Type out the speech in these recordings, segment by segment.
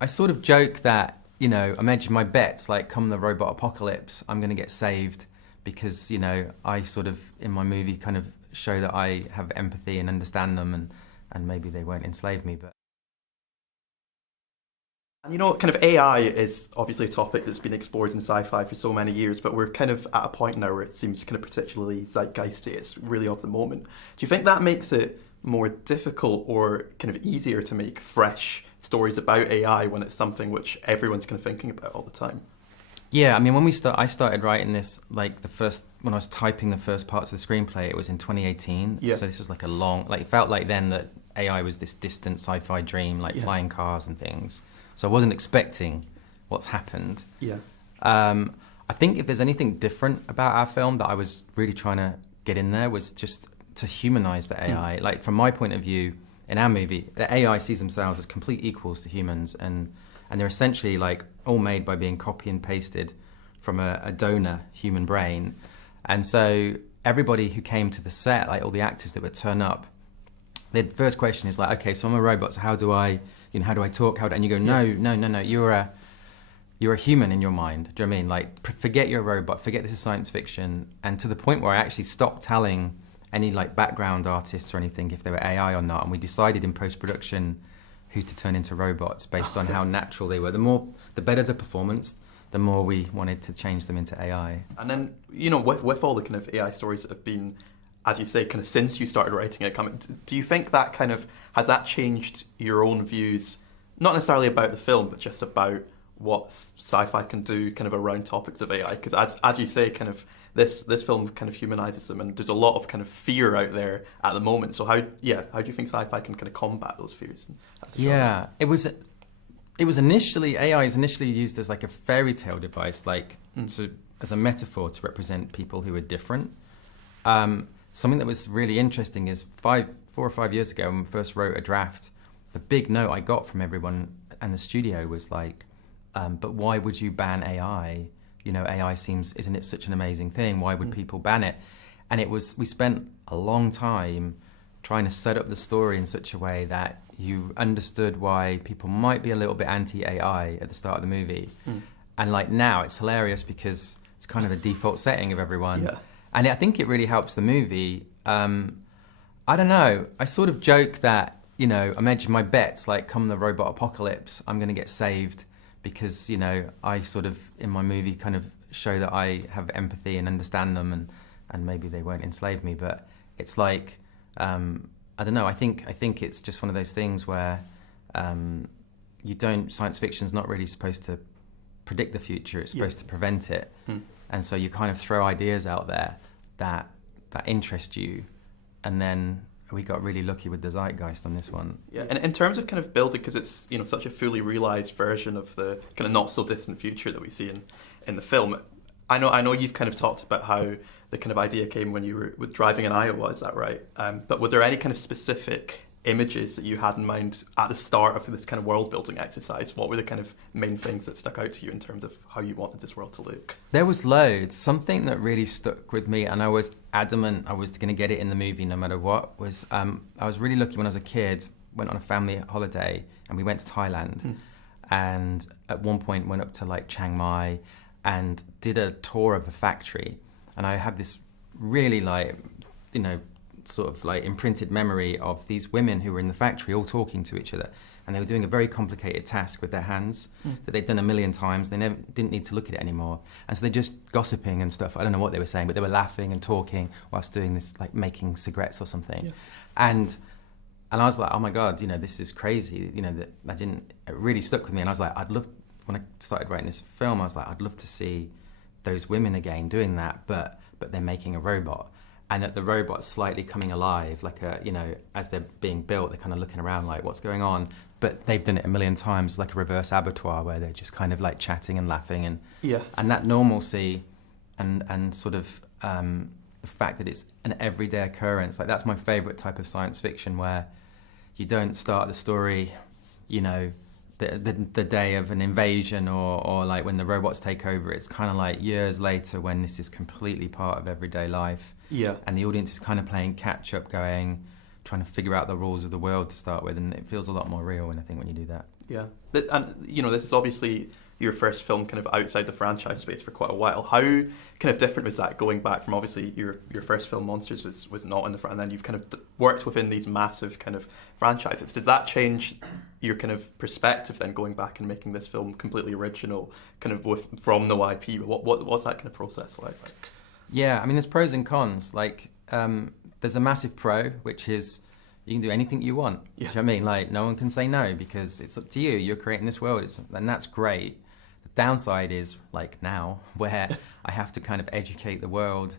I sort of joke that, I mentioned my bets, like come the robot apocalypse, I'm going to get saved because, I sort of, in my movie, kind of show that I have empathy and understand them and maybe they won't enslave me. But And kind of AI is obviously a topic that's been explored in sci-fi for so many years, but we're kind of at a point now where it seems kind of particularly zeitgeisty. It's really of the moment. Do you think that makes it more difficult or kind of easier to make fresh stories about AI when it's something which everyone's kind of thinking about all the time? yeah, I mean, I started writing this, like when I was typing the first parts of the screenplay, it was in 2018. Yeah. So this was like it felt like then that AI was this distant sci-fi dream, like flying cars and things. So I wasn't expecting what's happened. Yeah. I think if there's anything different about our film that I was really trying to get in there was just to humanize the AI. Like from my point of view, in our movie, the AI sees themselves as complete equals to humans, and they're essentially like all made by being copy and pasted from a donor human brain. And so everybody who came to the set, like all the actors that would turn up, the first question is like, okay, so I'm a robot, so how do I talk? And you go, no, you're a human in your mind. Do you know what I mean? Like, forget you're a robot, forget this is science fiction. And to the point where I actually stopped telling any like background artists or anything if they were AI or not. And we decided in post-production who to turn into robots based on how natural they were. The better the performance, the more we wanted to change them into AI. And then, with all the kind of AI stories that have been, as you say, kind of since you started writing it, do you think that has that changed your own views, not necessarily about the film, but just about what sci-fi can do kind of around topics of AI? Because as you say, kind of this film kind of humanizes them, and there's a lot of kind of fear out there at the moment. So how do you think sci-fi can kind of combat those fears? Yeah, it was initially, AI is initially used as like a fairy tale device, like as a metaphor to represent people who are different. Something that was really interesting is 4 or 5 years ago when we first wrote a draft, the big note I got from everyone and the studio was like, but why would you ban AI? AI isn't it such an amazing thing? Why would people ban it? And we spent a long time trying to set up the story in such a way that you understood why people might be a little bit anti-AI at the start of the movie. And like now it's hilarious because it's kind of the default setting of everyone. Yeah. And I think it really helps the movie. I don't know, I sort of joke that, I mentioned my bets, like come the robot apocalypse, I'm going to get saved because, I sort of, in my movie, kind of show that I have empathy and understand them and maybe they won't enslave me. But it's like, I don't know, I think it's just one of those things where science fiction's not really supposed to predict the future, it's supposed to prevent it. And so you kind of throw ideas out there that interest you, and then we got really lucky with the zeitgeist on this one. Yeah, and in terms of kind of building, because it's such a fully realised version of the kind of not so distant future that we see in the film. I know you've kind of talked about how the kind of idea came when you were driving in Iowa, is that right? But were there any kind of specific images that you had in mind at the start of this kind of world building exercise? What were the kind of main things that stuck out to you in terms of how you wanted this world to look? There was loads. Something that really stuck with me, and I was adamant I was going to get it in the movie no matter what, was I was really lucky when I was a kid, went on a family holiday and we went to Thailand and at one point went up to like Chiang Mai and did a tour of a factory, and I have this really sort of like imprinted memory of these women who were in the factory all talking to each other, and they were doing a very complicated task with their hands that they'd done a million times. They never didn't need to look at it anymore, and so they're just gossiping and stuff. I don't know what they were saying, but they were laughing and talking whilst doing this, like making cigarettes or something. And I was like, oh my god, this is crazy. It really stuck with me, and I was like, when I started writing this film, I was like, I'd love to see those women again doing that, but they're making a robot. And that the robot's slightly coming alive, like as they're being built, they're kind of looking around like, what's going on? But they've done it a million times, like a reverse abattoir where they're just kind of like chatting and laughing and that normalcy and sort of the fact that it's an everyday occurrence. Like that's my favorite type of science fiction, where you don't start the story, the day of an invasion or like when the robots take over. It's kind of like years later when this is completely part of everyday life. Yeah. And the audience is kind of playing catch up, trying to figure out the rules of the world to start with, and it feels a lot more real, and I think when you do that. Yeah. And, you know, this is obviously your first film kind of outside the franchise space for quite a while. How kind of different was that going back from obviously your first film, Monsters, was not in the front, and then you've kind of worked within these massive kind of franchises. Did that change your kind of perspective then going back and making this film completely original, kind of from no IP? What's that kind of process like? Yeah, I mean, there's pros and cons. Like, there's a massive pro, which is you can do anything you want. Yeah. Do you know what I mean? Like, no one can say no because it's up to you. You're creating this world, and that's great. The downside is, like now, where I have to kind of educate the world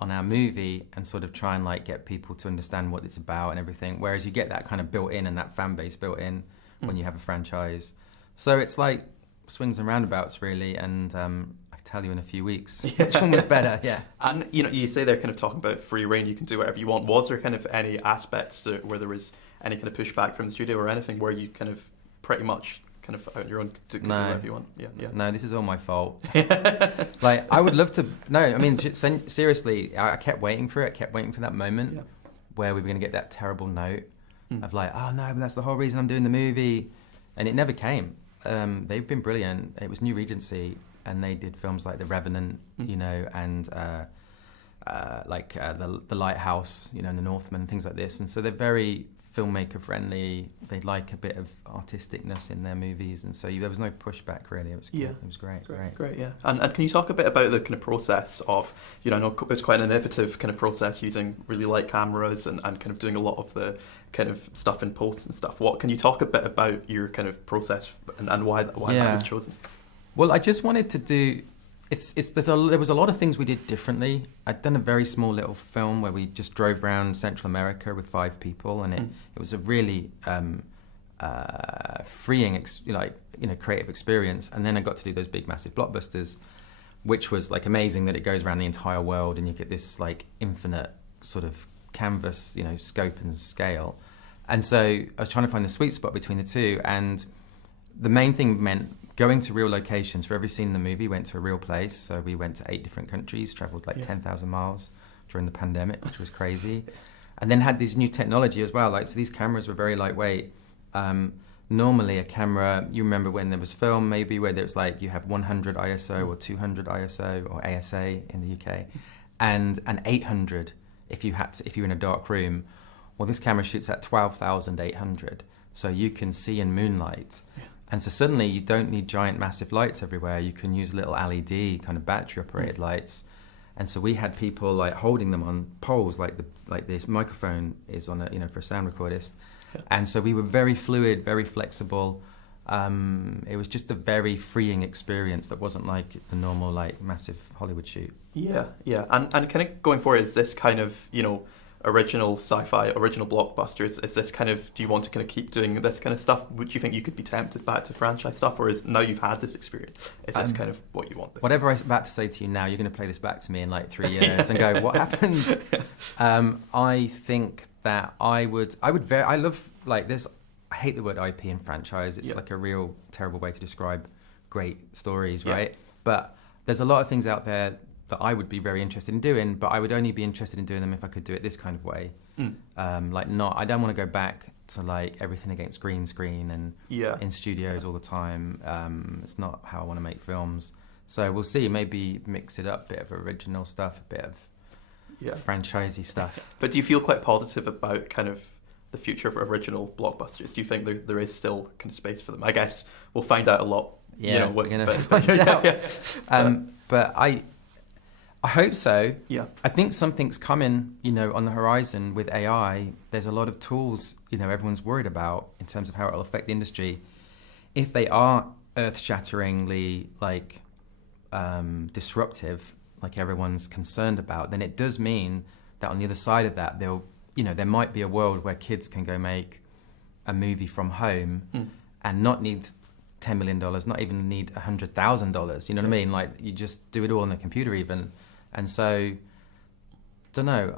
on our movie and sort of try and like get people to understand what it's about and everything. Whereas you get that kind of built in and that fan base built in when you have a franchise. So it's like swings and roundabouts, really, and I can tell you in a few weeks which one was better. Yeah. And you know, you say they're kind of talking about free reign, you can do whatever you want. Was there kind of any aspects where there was any kind of pushback from the studio or anything where you kind of pretty much kind of out on your own to do whatever you want? Yeah. No, this is all my fault. Like, I would love to. No, I mean, seriously, I kept waiting for it. Kept waiting for that moment where we were going to get that terrible note of like, oh no, but that's the whole reason I'm doing the movie, and it never came. They've been brilliant. It was New Regency, and they did films like The Revenant, you know, and the Lighthouse, you know, and The Northman, things like this. And so they're very filmmaker friendly. They like a bit of artisticness in their movies, and so there was no pushback really. It was cool. It was great. Yeah. And can you talk a bit about the kind of process of, you know, I know it was quite an innovative kind of process using really light cameras and kind of doing a lot of the kind of stuff in post and stuff. What can you talk a bit about your kind of process and why that was chosen? Well, I just wanted to do. There was a lot of things we did differently. I'd done a very small little film where we just drove around Central America with 5 people, and it was a really freeing, creative experience. And then I got to do those big, massive blockbusters, which was like amazing that it goes around the entire world, and you get this like infinite sort of canvas, you know, scope and scale. And so I was trying to find the sweet spot between the two, and the main thing meant going to real locations. For every scene in the movie, went to a real place. So we went to 8 different countries, travelled like 10,000 miles during the pandemic, which was crazy. And then had this new technology as well. Like, so these cameras were very lightweight. Normally a camera, you remember when there was film maybe, where there was like, you have 100 ISO or 200 ISO or ASA in the UK, and 800 if you're in a dark room. Well, this camera shoots at 12,800. So you can see in moonlight. Yeah. And so suddenly you don't need giant massive lights everywhere. You can use little LED kind of battery operated lights. And so we had people like holding them on poles like this microphone is on a, you know, for a sound recordist. Yeah. And so we were very fluid, very flexible. It was just a very freeing experience that wasn't like the normal like massive Hollywood shoot. Yeah. And kind of going forward, is this kind of, you know, original sci-fi, original blockbusters, is this kind of, do you want to kind of keep doing this kind of stuff? Would you think you could be tempted back to franchise stuff, or is now you've had this experience, is this kind of what you want? Whatever I'm about to say to you now, you're going to play this back to me in like 3 years and go, what happens? I think that I love like this. I hate the word IP and franchise. It's like a real terrible way to describe great stories, right? But there's a lot of things out there that I would be very interested in doing, but I would only be interested in doing them if I could do it this kind of way. I don't want to go back to like everything against green screen and in studios all the time. It's not how I want to make films. So we'll see, maybe mix it up, a bit of original stuff, a bit of franchisey stuff. But do you feel quite positive about kind of the future of original blockbusters? Do you think there is still kind of space for them? I guess we'll find out a lot. Yeah, we're going to find out. But I hope so. Yeah. I think something's coming, you know, on the horizon with AI. There's a lot of tools, you know, everyone's worried about in terms of how it'll affect the industry. If they are earth-shatteringly, like, disruptive, like everyone's concerned about, then it does mean that on the other side of that, there might be a world where kids can go make a movie from home and not need $10 million, not even need $100,000. You know what I mean? Like, you just do it all on the computer even. And so, don't know.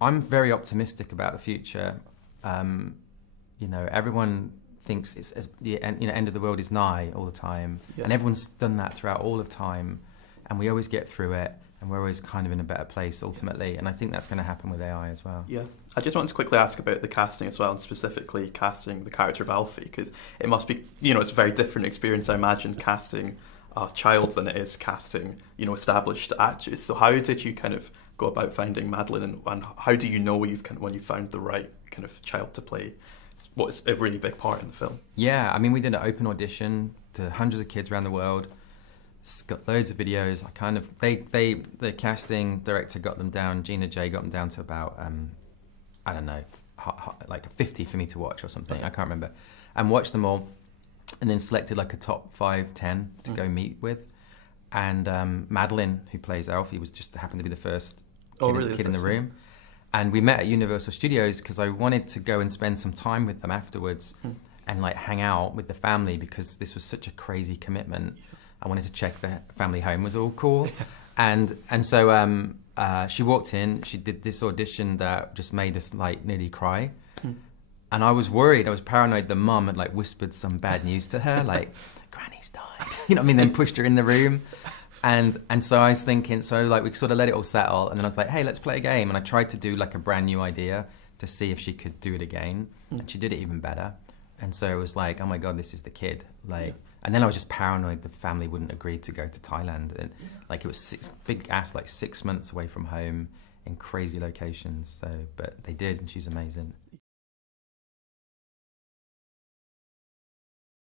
I'm very optimistic about the future. You know, everyone thinks the end of the world is nigh all the time, and everyone's done that throughout all of time, and we always get through it. and we're always kind of in a better place ultimately. And I think that's going to happen with AI as well. Yeah. I just wanted to quickly ask about the casting as well, and specifically casting the character of Alfie, because it must be, it's a very different experience, I imagine, casting a child than it is casting, established actors. So how did you kind of go about finding Madeline, and how do you know when you found the right kind of child to play what's a really big part in the film? Yeah, I mean, we did an open audition to hundreds of kids around the world. Got loads of videos. The casting director got them down. Gina J got them down to about I don't know, like 50 for me to watch or something. I can't remember, and watched them all, and then selected like a top 5, 10 to go meet with. And Madeline, who plays Alfie, was just happened to be the first kid in the room. And we met at Universal Studios because I wanted to go and spend some time with them afterwards and like hang out with the family, because this was such a crazy commitment. I wanted to check the family home was all cool. and so she walked in, she did this audition that just made us like nearly cry. And I was worried, I was paranoid the mum had like whispered some bad news to her, like, Granny's died. You know what I mean? Then pushed her in the room. And so I was thinking, like we sort of let it all settle, and then I was like, hey, let's play a game. And I tried to do like a brand new idea to see if she could do it again. And she did it even better. And so it was like, oh my God, this is the kid. And then I was just paranoid the family wouldn't agree to go to Thailand. And like it was big ass, like 6 months away from home in crazy locations. But they did, and she's amazing.